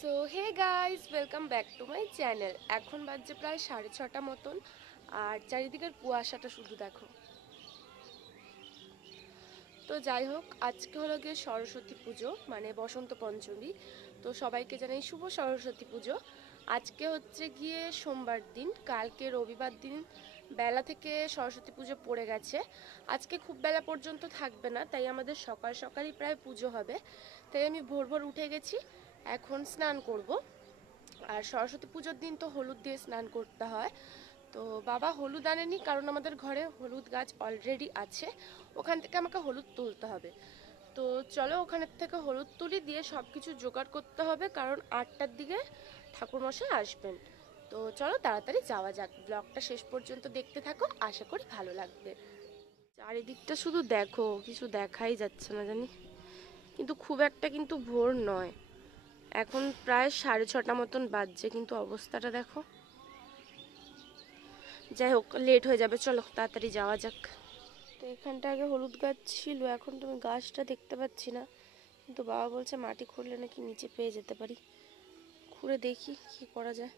So hey guys, welcome back to my channel. এখন বাজছে প্রায় 6:30 মতন, আর চারিদিকের কুয়াশাটা শুধু দেখো। তো যাই হোক, আজকে হলো গিয়ে সরস্বতী পুজো, মানে বসন্ত পঞ্চমী। তো সবাইকে জানাই শুভ সরস্বতী পুজো। আজকে হচ্ছে গিয়ে সোমবার দিন, কালকে রবিবার দিন বেলা থেকে সরস্বতী পুজো পড়ে গেছে। আজকে খুব বেলা পর্যন্ত থাকবে না, তাই আমাদের সকাল সকালই প্রায় পুজো হবে। তাই আমি ভোর ভোর উঠে গেছি, এখন স্নান করব। আর সরস্বতী পুজোর দিন তো হলুদ দিয়ে স্নান করতে হয়। তো বাবা হলুদ আনেনি, কারণ আমাদের ঘরে হলুদ গাছ অলরেডি আছে, ওখান থেকে আমাকে হলুদ তুলতে হবে। তো চলো ওখানের থেকে হলুদ তুলি, দিয়ে সব কিছু জোগাড় করতে হবে, কারণ 8টার দিকে ঠাকুরমশাই আসবেন। তো চলো তাড়াতাড়ি যাওয়া যাক, ব্লগটা শেষ পর্যন্ত দেখতে থাকো, আশা করি ভালো লাগবে। চারিদিকটা শুধু দেখো, কিছু দেখাই যাচ্ছে না জানি, কিন্তু খুব একটা কিন্তু ভোর নয়, এখন প্রায় 6:30 মতন বাজছে, কিন্তু অবস্থাটা দেখো। যাই হোক, লেট হয়ে যাবে, চলো তাড়াতাড়ি যাওয়া যাক। তো এখানটা আগে হলুদ গাছ ছিল, এখন তুমি গাছটা দেখতে পাচ্ছি না, কিন্তু বাবা বলছে মাটি খুঁড়লে নাকি নিচে পেয়ে যেতে পারি। খুঁড়ে দেখি কি করা যায়।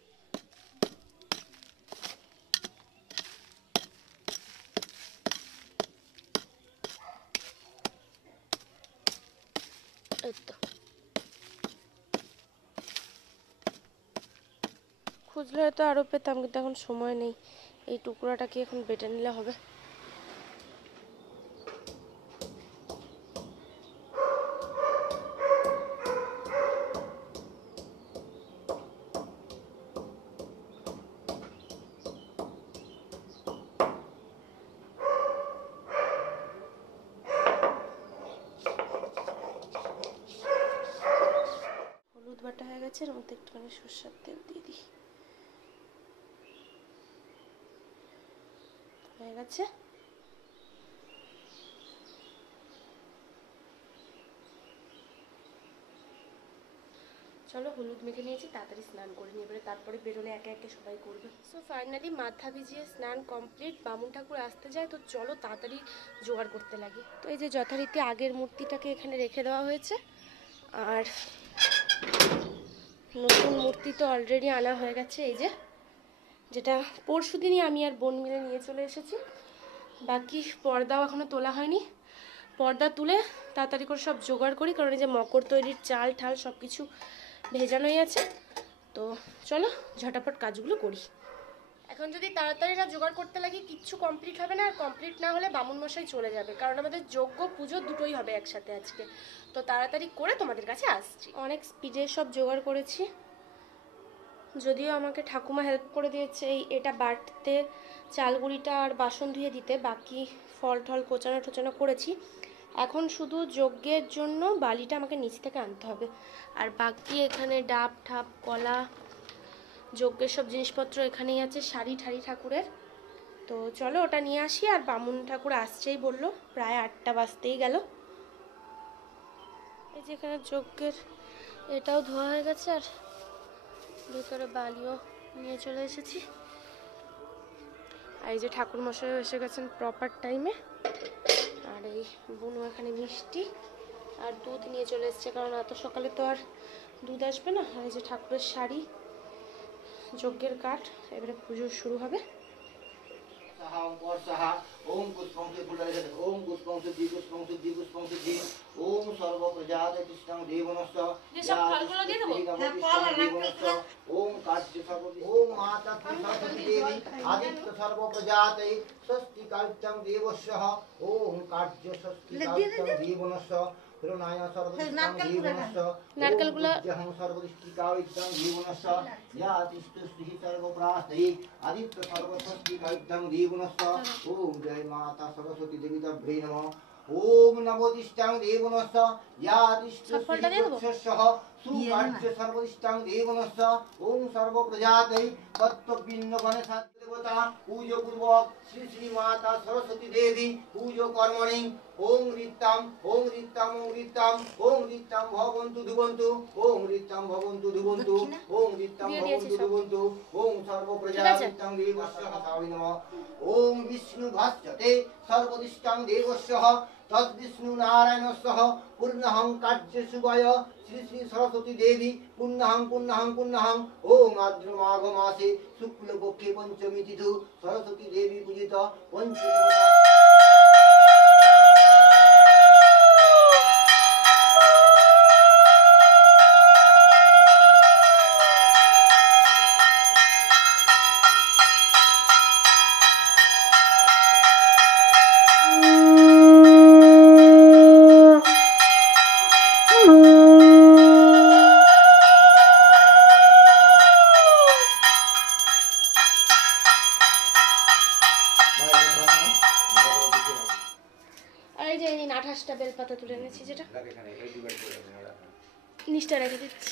এই তো খুঁজলে হয়তো আরো পেতাম, কিন্তু এখন সময় নেই। এই টুকরাটাকে এখন বেটে নিলে হবে। হলুদ বাটা হয়ে গেছে, এর মধ্যে একটুখানি সরষের তেল দিয়ে দিই। হয়ে গেছে। চলো হলুদ মেখে নিয়েছি, তাড়াতাড়ি স্নান করে নিয়ে এবারে তারপরে বেরোলে একে একে সবাই করবে। সো ফাইনালি মাথা ভিজিয়ে স্নান কমপ্লিট, বামুন ঠাকুর আসতে যায়, তো চলো তাড়াতাড়ি জোগাড় করতে লাগে। তো এই যে যথারীতি আগের মূর্তিটাকে এখানে রেখে দেওয়া হয়েছে, আর নতুন মূর্তি তো অলরেডি আনা হয়ে গেছে, এই যে যেটা পরশু দিনই আমি আর বোন মিলে নিয়ে চলে এসেছি। বাকি পর্দাও এখনো তোলা হয়নি, পর্দা তুলে তাড়াতাড়ি করে সব জোগাড় করি, কারণ এই যে মকর তৈরির চাল ঠাল সব কিছু ভেজানোই আছে। তো চলো ঝটাফট কাজগুলো করি। এখন যদি তাড়াতাড়ি না জোগাড় করতে লাগি, কিচ্ছু কমপ্লিট হবে না, আর কমপ্লিট না হলে বামুন মশাই চলে যাবে, কারণ আমাদের যজ্ঞ পুজো দুটোই হবে একসাথে আজকে। তো তাড়াতাড়ি করে তোমাদের কাছে আসছি। অনেক স্পিডে সব জোগাড় করেছি, যদিও আমাকে ঠাকুমা হেল্প করে দিয়েছে এটা বাটতে, চালগুড়িটা আর বাসন ধুয়ে দিতে, বাকি ফল টল কোচানো টোচানো করেছি। এখন শুধু যজ্ঞের জন্য বালিটা আমাকে নিচ থেকে আনতে হবে, আর বাকি এখানে ডাব ঠাপ কলা যজ্ঞের সব জিনিসপত্র এখানেই আছে, শাড়ি ঠাড়ি ঠাকুরের। তো চলো ওটা নিয়ে আসি, আর বামুন ঠাকুর আসছেই বললো, প্রায় 8টা বাজতেই গেল। এই যে এখানে যজ্ঞের এটাও ধোয়া হয়ে গেছে, আর ভেতরে বালিও নিয়ে চলে এসেছি। আর এই যে ঠাকুর মশাইও এসে গেছেন প্রপার টাইমে, আর এই বুনু এখানে মিষ্টি আর দুধ নিয়ে চলে এসছে, কারণ এত সকালে তো আর দুধ আসবে না। আর এই যে ঠাকুরের শাড়ি, যজ্ঞের কাঠ, এবারে পুজো শুরু হবে। ओम पुष्पं से फुलले ओम पुष्पं से द्विपुष्पं से द्विपुष्पं से द्वि ओम सर्व प्रजातिष्ठं देवनस्स ये सब फलগুলো দিয়ে দেবো। ओम काज्य सर्व ओम माता सरस्वती देवी आदित्य सर्व प्रजाते षष्ठी काल्यं देवस्यः ओम काज्य षष्ठी काल्यं देवनस्स हिरणाय सर्वदिष्टं देवनस्स नारकेलগুলো जहं सर्वदिष्टिकाविद्धं देवनस्स यातिष्ठुस्ति सर्वप्रास्ते आदित्य सर्वषष्ठी काल्यं देवनस्स ओम जय माता सरस्वती देवी तभ्रे नमः ओम नवोदिष्टां देवनस्स यादिष्टुस्ति सुकार्य सर्वदिष्टां देवनस्स ओम सर्व प्रजाते तत्त्वभिन्न गणेश देवता पूजो पूर्वक श्री श्री माता सरस्वती देवी पूजो कर्मणि ओम ऋताम ओम ऋताम ओम ऋताम ओम ऋताम भवन्तु धुवन्तु ओम ऋताम भवन्तु धुवन्तु ओम ऋताम भवन्तु धुवन्तु ओम सर्व प्रजातिष्ठं देवस्य हतावि नमः ओम विष्णु भास्यते सर्वदिष्टां देवस्य तद्विष्णु नारायणस्य पूर्णहं कार्य शुभय শ্রী শ্রী সরস্বতী দেবী পুণ্যাহং পুণ্যাহং পুণ্যাহং। ওং আদ্র মাঘ মাসে শুক্লপক্ষে পঞ্চমী তিথি সরস্বতী দেবী পূজিত পঞ্চদেবতা। আর এই যে এই 28টা বেলপাতা তুলে এনেছি, যেটা নিচটা রেখে দিচ্ছি।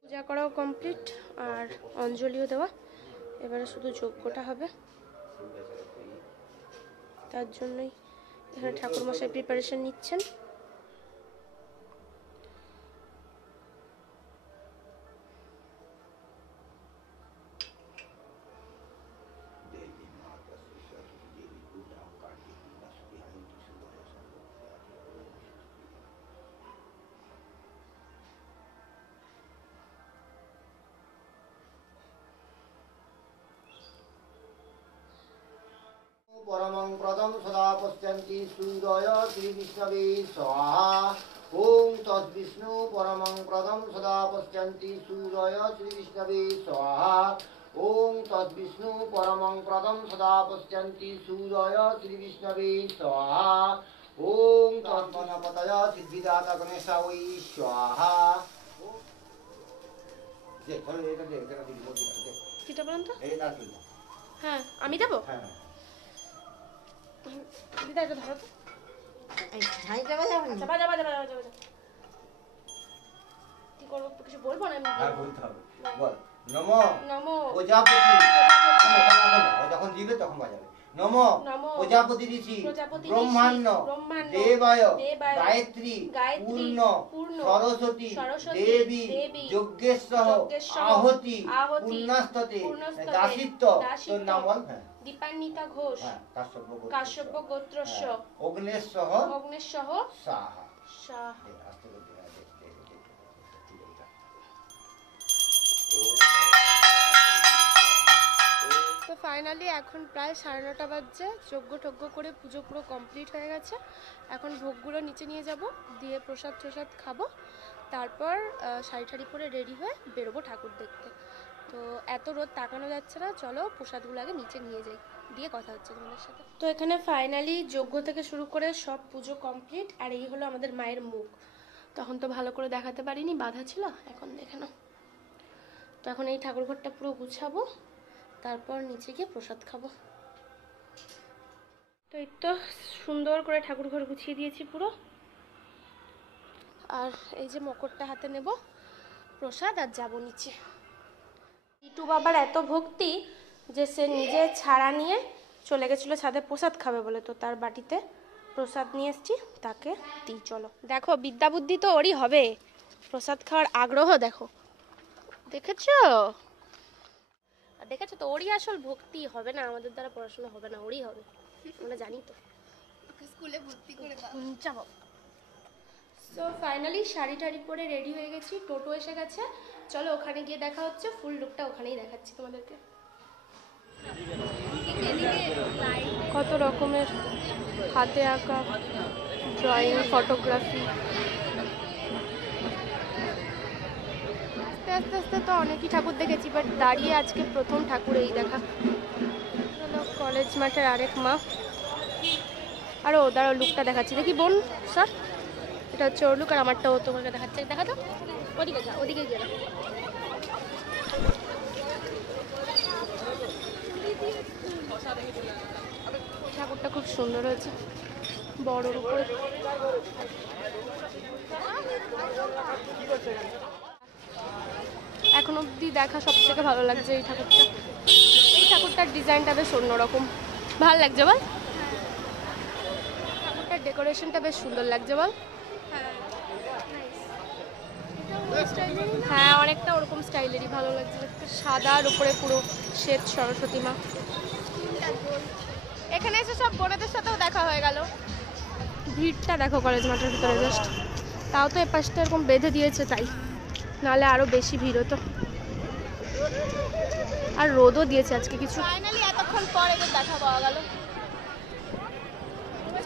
পূজা করাও কমপ্লিট আর অঞ্জলিও দেওয়া, এবারে শুধু যজ্ঞটা হবে। তার জন্যই এখানে ঠাকুরমশাই প্রিপারেশন নিচ্ছেন। परमं प्रदं सदा पश्यन्ति सूर्य श्रीविष्णवे स्वाहा। ओं तद्विष्णु परमं प्रदं सदा पश्यन्ति सूर्य श्रीविष्णवे स्वाहा। ओं तद्विष्णु परमं प्रदं सदा पश्यन्ति सूर्य श्रीविष्णवे स्वाहा। ओं तद्गणपतय सिद्धिदाता गणेशाय स्वाहा। কিটা বলেন তো? হ্যাঁ আমি দেবো। দিদা এটা ধরো তো। ঝাঁইটা বাজাবো না? বাজা বাজা বাজা বাজা বাজা। কি করবো কিছু বলবো না? আমি বলতে হবে। বল নমো নমো প্রজাপতি। যখন দিবে তখন বাজাবে। নমো প্রজাপতি ঋষি ব্রহ্মাণ্ড দেবায় গায়ত্রী পূর্ণ সরস্বতী দেবী যজ্ঞেশ্বর আহতি পূর্ণাস্ততে দাসিত্ব। তোর নাম বল? দীপান্বিতা ঘোষ কাশ্যপ গোত্রস্য অগ্নেশ্বর সাহা। তো ফাইনালি এখন প্রায় 9:30 বাজছে। যজ্ঞ টজ্ঞ করে পুজো পুরো কমপ্লিট হয়ে গেছে। এখন ভোগগুলো নিচে নিয়ে যাব, দিয়ে প্রসাদ টসাদ খাবো, তারপর শাড়ি ঠাড়ি পরে রেডি হয়ে বেরোবো ঠাকুর দেখতে। তো এত রোদ তাকানো যাচ্ছে না, চলো প্রসাদগুলো আগে নিচে নিয়ে যাই, দিয়ে কথা হচ্ছে তোমাদের সাথে। তো এখানে ফাইনালি যজ্ঞ থেকে শুরু করে সব পুজো কমপ্লিট। আর এই হলো আমাদের মায়ের মুখ। তখন তো ভালো করে দেখাতে পারিনি, বাধা ছিল, এখন দেখে নাও। তো এখন এই ঠাকুর ঘরটা পুরো গুছাবো, তারপর নিচে গিয়ে প্রসাদ খাবো। তো এই তো সুন্দর করে ঠাকুর ঘর গুছিয়ে দিয়েছি পুরো। আর এই যে মকরটা হাতে নেব, প্রসাদ, আর যাবো নিচে। টিটু বাবার এত ভক্তি যে সে নিজে ছাড়া নিয়ে চলে গেছিলো ছাদে প্রসাদ খাবে বলে। তো তার বাটিতে প্রসাদ নিয়ে এসছি, তাকে দিই। চলো দেখো, বিদ্যা বুদ্ধি তো ওরই হবে, প্রসাদ খাওয়ার আগ্রহ দেখো, দেখেছো? দেখেছো তো, ওরই আসল ভক্তি। হবে না, আমাদের দ্বারা পড়াশোনা হবে না, ওরই হবে, আমরা জানি তো। স্কুলে ভর্তি করে দাও। যাবো। সো ফাইনালি শাড়ি টাড়ি পরে রেডি হয়ে গেছি, টোটো এসে গেছে। চলো ওখানে গিয়ে দেখা হচ্ছে, ফুল লুকটা ওখানেই দেখাচ্ছি তোমাদেরকে। কত রকমের হাতে আঁকা ড্রয়িং, ফটোগ্রাফি। আস্তে আস্তে আস্তে তো অনেকই ঠাকুর দেখেছি, বাট দাঁড়িয়ে আজকে প্রথম ঠাকুর এই দেখা। কলেজ মাঠের আরেক মা। আরও দাঁড়াও, লুকটা দেখাচ্ছি, দেখি বোন স্যার। এটা হচ্ছে ওর লুক, আর আমারটাও তোমাকে দেখাচ্ছে। দেখা তো, ওদিকে যা, ওদিকে গিয়ে দেখো। ঠাকুরটা খুব সুন্দর হয়েছে, বড়োর উপরে। এখন অবধি দেখা সব থেকে ভালো লাগছে এই ঠাকুরটা। এই ঠাকুরটার ডিজাইনটা বেশ অন্যরকম, ভালো লাগছে বল? ঠাকুরটার ডেকোরেশনটা বেশ সুন্দর লাগছে বল? হ্যাঁ, অনেকটা ওরকম স্টাইলেরই ভালো লাগছে। সাদার উপরে পুরো শ্বেত সরস্বতী মা। এখানে এসে সব বোনেদের সাথেও দেখা হয়ে গেল। ভিড়টা দেখো কলেজ মাঠের ভিতরে জাস্ট, তাও তো এপাশটা এরকম বেঁধে দিয়েছে তাই, নাহলে আরো বেশি ভিড় হতো। আর রোদও দিয়েছে আজকে কিছু। ফাইনালি এতক্ষণ পর এদের দেখা পাওয়া গেল।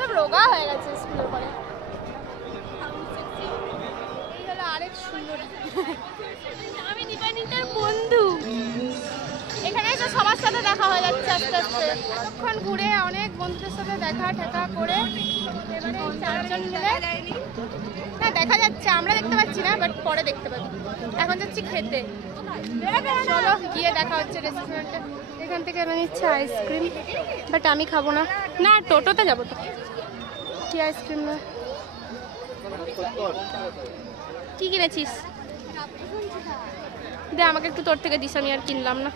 সব রোগা হয়ে গেছে স্কুলের পরে। এই হলো আরেক সুন্দরী, আমি দীপানিতার বন্ধু। এখানে এসে সবার সাথে দেখা হয়ে যাচ্ছে আস্তে আস্তে। এতক্ষণ ঘুরে অনেক বন্ধুদের সাথে দেখা ঠেকা করে এবারে চারজন মিলে, না দেখা যাচ্ছে, আমরা দেখতে পাচ্ছি না, বাট পরে দেখতে পাবি। এখন যাচ্ছি খেতে, চলো গিয়ে দেখা হচ্ছে রেস্টুরেন্টে। এখান থেকে এনে নিচ্ছে আইসক্রিম, বাট আমি খাবো না। না টোটোতে যাবো তো। কি আইসক্রিম না, কি কিনেছিস? দে আমাকে একটু তোর থেকে দিস, আমি আর কিনলাম না।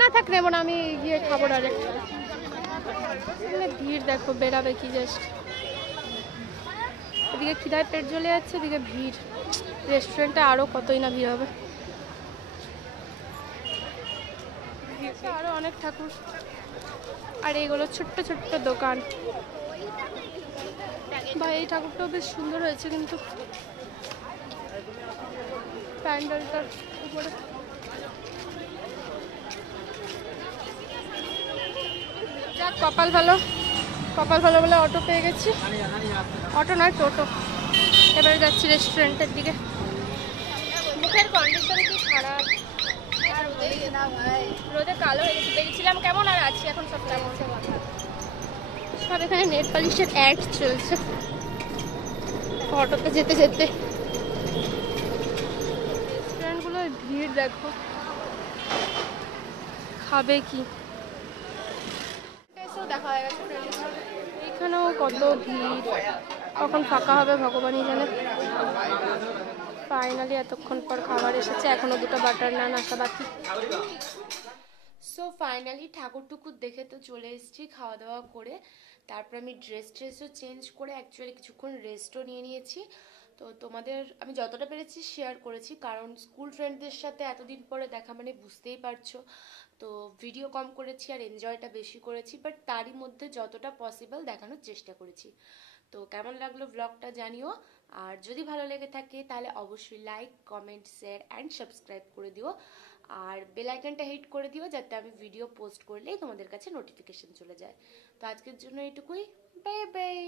না থাক, নেবো না, আমি গিয়ে খাবো ডাইরেক্ট। ভিড় দেখো, বেরাবে কি জাস্ট। এদিকে খিদায় পেট জ্বলে যাচ্ছে, এদিকে ভিড়। রেস্টুরেন্টে আরও কতই না ভিড় হবে। আরো অনেক ঠাকুর, আর এইগুলো ছোট্ট ছোট্ট দোকান। ভাই এই ঠাকুরটাও বেশ সুন্দর হয়েছে কিন্তু প্যান্ডেলটার উপরে। যাক কপাল ভালো, কপাল ভালো বলে অটো পেয়ে গেছি। অটো নয় টোটো। এবারে যাচ্ছি রেস্টুরেন্টের দিকে। মুখের কন্ডিশন কি খারাপ, রোদে কালো হয়ে গেছে। বেরিয়েছিলাম কেমন, আর আছি এখন সব কেমন। সব এখানে নেট পালিশের অ্যাড চলছে অটোতে যেতে যেতে। রেস্টুরেন্টগুলোর ভিড় দেখো, খাবে কি। এসেও দেখা হয়ে গেছে, এইখানেও কত ভিড়, কখন ফাঁকা হবে ভগবানই জানে। ফাইনালি এতক্ষণ পর খাবার এসেছে, এখনো দুটো বাটার নান আসা বাকি। সো ফাইনালি ঠাকুর টুকুর দেখে তো চলে এসেছি খাওয়া দাওয়া করে। তারপর আমি ড্রেসও চেঞ্জ করে অ্যাকচুয়ালি কিছুক্ষণ রেস্টও নিয়ে নিয়েছি। তো তোমাদের আমি যতটা পেরেছি শেয়ার করেছি, কারণ স্কুল ফ্রেন্ডদের সাথে এতদিন পরে দেখা মানে বুঝতেই পারছো। তো ভিডিও কম করেছি আর এনজয়টা বেশি করেছি, বাট তারই মধ্যে যতটা পসিবল দেখানোর চেষ্টা করেছি। তো কেমন লাগলো ব্লগটা জানিও, আর যদি ভালো লেগে থাকে তাহলে অবশ্যই like comment share and subscribe করে দিও, আর বেল আইকনটা হিট করে দিও যাতে আমি ভিডিও পোস্ট করলেই তোমাদের কাছে নোটিফিকেশন চলে যায়। তো আজকের জন্য এটুকুই, বাই বাই।